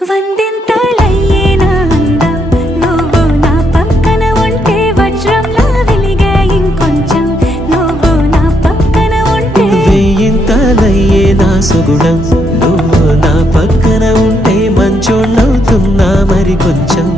వందింతలయ్యేనా అందం నువ్వు నా పక్కన ఉంటే వజ్రంలా వెలిగే ఇంకొంచెం నువ్వు నా పక్కన ఉంటే వెయ్యింతలయ్యేనా సుగుణం నువ్వు నా పక్కన ఉంటే మంచోణ్ణవుతున్నా మరి కొంచెం